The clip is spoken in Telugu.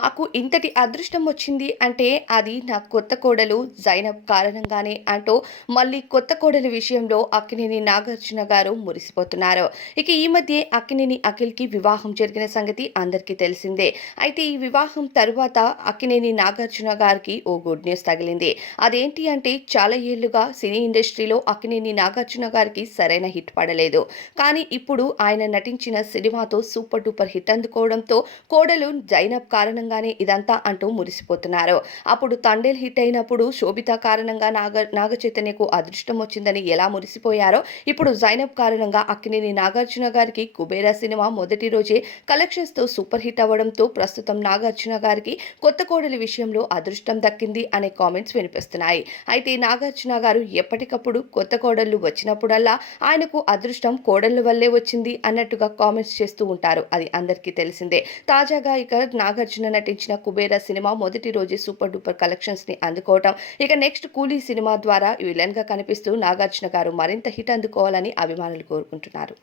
మాకు ఇంతటి అదృష్టం వచ్చింది అంటే అది నా కొత్త కోడలు జైనబ్ కారణంగానే అంటూ మళ్ళీ కొత్త కోడలి విషయంలో అక్కినేని నాగార్జున గారు మురిసిపోతున్నారు. ఇక ఈ మధ్య అక్కినేని అఖిల్‌కి వివాహం జరిగిన సంగతి అందరికీ తెలిసిందే. అయితే ఈ వివాహం తరువాత అక్కినేని నాగార్జున గారికి ఓ గుడ్ న్యూస్ తగిలింది. అదేంటి అంటే చాలా ఏళ్లుగా సినీ ఇండస్ట్రీలో అక్కినేని నాగార్జున గారికి సరైన హిట్ పడలేదు. కానీ ఇప్పుడు ఆయన నటించిన సినిమాతో సూపర్ డూపర్ హిట్ అందుకోవడంతో కోడలు జైనబ్ కారణంగానే ఇదంతా అంటూ మురిసిపోతున్నారు. అప్పుడు తండేల్ హిట్ అయినప్పుడు శోభిత కారణంగా నాగ చైతన్యకు అదృష్టం వచ్చిందని ఎలా మురిసిపోయారో ఇప్పుడు జైనబ్ కారణంగా అక్కినేని నాగార్జున గారికి కుబేరా సినిమా మొదటి రోజే కలెక్షన్స్ తో సూపర్ హిట్ అవ్వడంతో ప్రస్తుతం నాగార్జున గారికి కొత్త కోడలి విషయంలో అదృష్టం దక్కింది అనే కామెంట్స్ వినిపిస్తున్నాయి. అయితే నాగార్జున గారు ఎప్పటికప్పుడు కొత్త కోడళ్లు వచ్చినప్పుడల్లా ఆయనకు అదృష్టం కోడళ్ల వల్లే వచ్చింది అన్నట్టుగా కామెంట్స్ చేస్తూ ఉంటారు. అది అందరికీ తెలిసిందే. తాజాగా ఇక నాగార్జున నటించిన కుబేరా సినిమా మొదటి రోజే సూపర్ డూపర్ కలెక్షన్స్ ని అందుకోవటం, ఇక నెక్స్ట్ కూలీ సినిమా ద్వారా విలన్ గా కనిపిస్తూ నాగార్జున గారు మరింత హిట్ అందుకోవాలని అభిమానులు కోరుకుంటున్నారు.